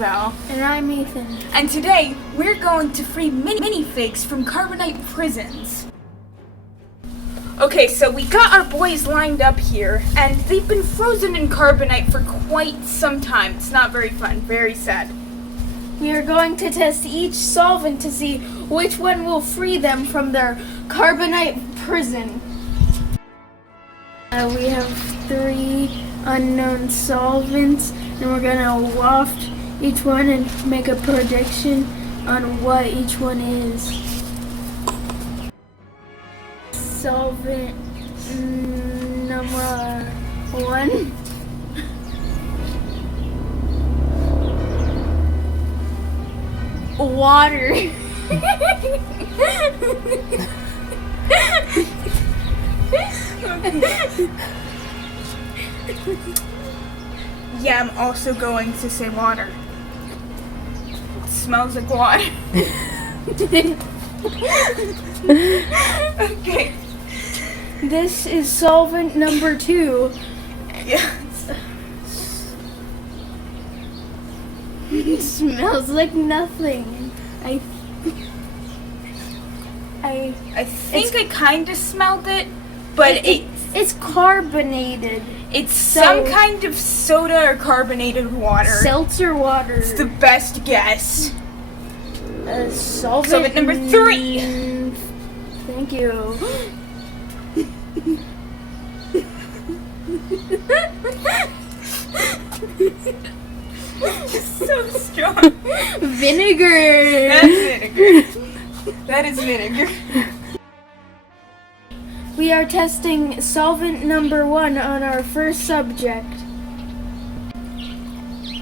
Isabelle. And I'm Ethan. And today, we're going to free minifigs from Carbonite prisons. Okay, so we got our boys lined up here, and they've been frozen in Carbonite for quite some time. It's not very fun, very sad. We are going to test each solvent to see which one will free them from their Carbonite prison. We have 3 unknown solvents, and we're gonna waft each one and make a prediction on what each one is. Solvent number 1. Water. Yeah, I'm also going to say water. It smells like water. Okay. This is solvent number 2. Yeah. It smells like nothing. I think I kind of smelled it, but it's carbonated. It's some kind of soda or carbonated water. Seltzer water. It's the best guess. Solvent number 3. Thank you. So strong. Vinegar. That's vinegar. That is vinegar. We are testing solvent number 1 on our first subject.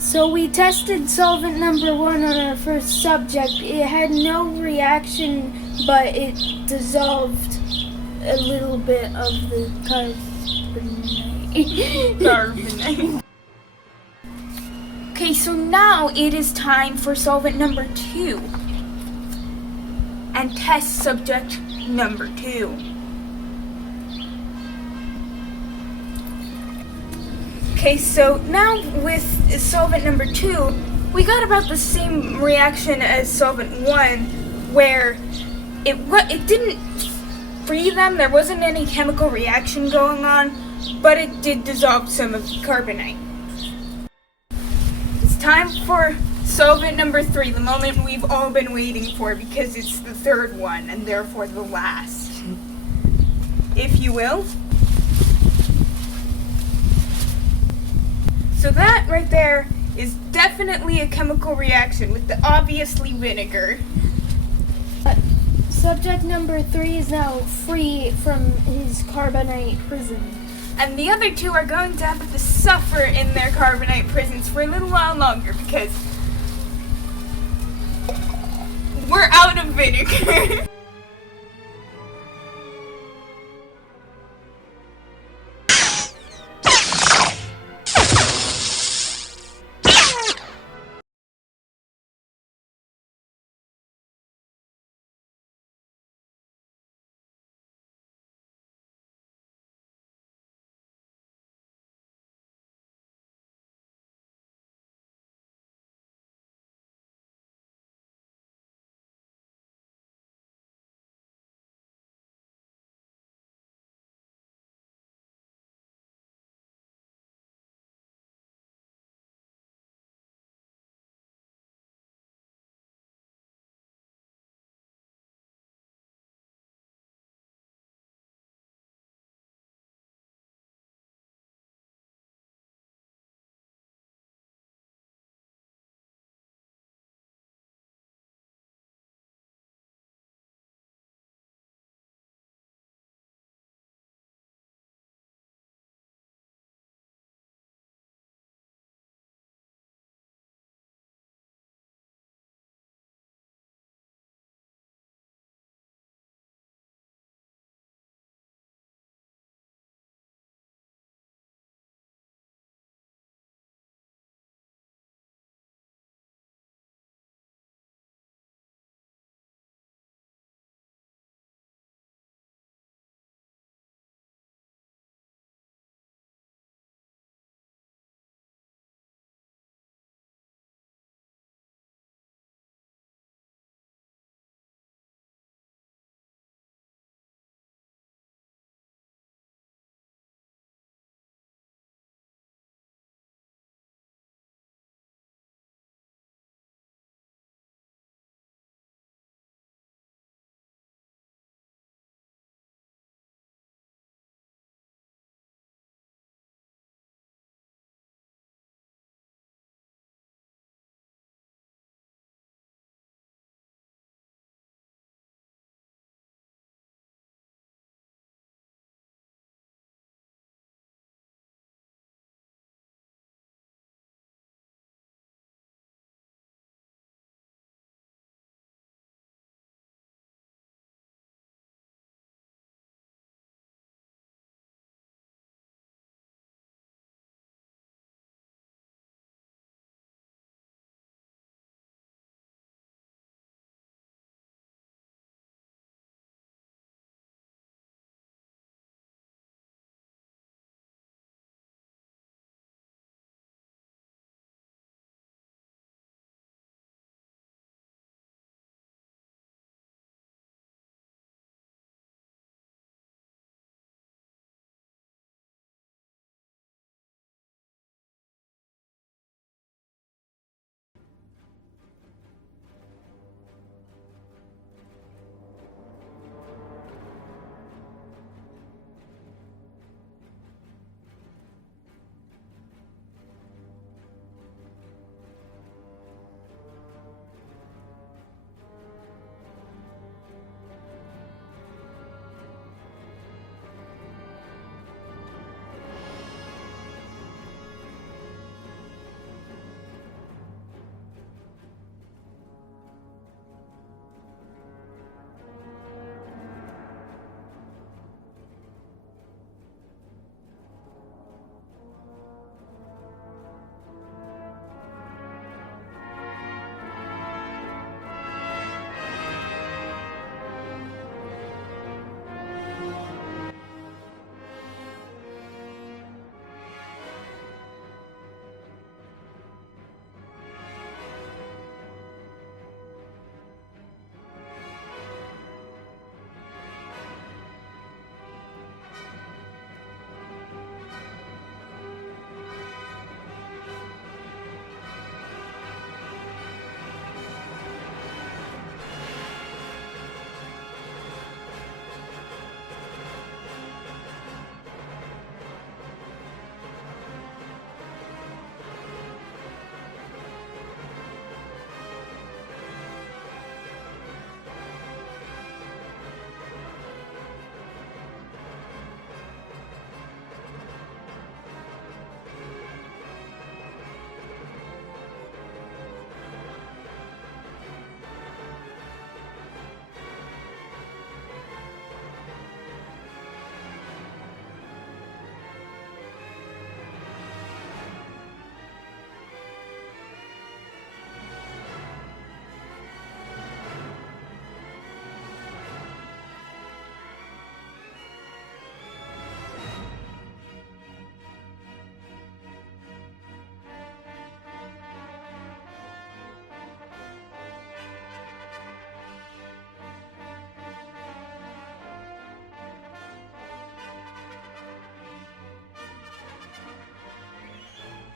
So we tested solvent number 1 on our first subject. It had no reaction, but it dissolved a little bit of the carbonite. Okay, so now it is time for solvent number 2. And test subject number 2. Okay, so now with solvent number 2, we got about the same reaction as solvent 1, where it didn't free them. There wasn't any chemical reaction going on, but it did dissolve some of the carbonite. It's time for solvent number 3, the moment we've all been waiting for, because it's the third one and therefore the last, if you will. So that right there is definitely a chemical reaction with the obviously vinegar. Subject number 3 is now free from his Carbonite prison. And the other 2 are going to have to suffer in their Carbonite prisons for a little while longer because we're out of vinegar.